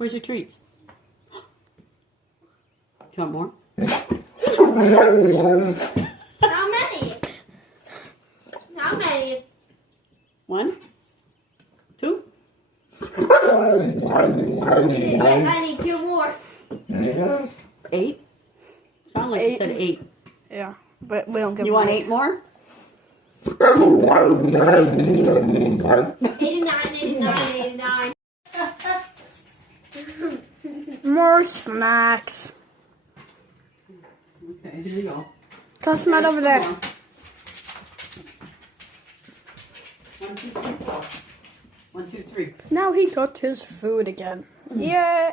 Where's your treats? Do you want more? How many? How many? 1, 2. I need 2 more. 8. Sound like you said 8. Yeah, but we don't give You him want eight. 8 more? 89. More snacks. Okay, here you go. Toss them out over there. 1, 2, 3, 4. 1, 2, 3. Now he got his food again. Yeah.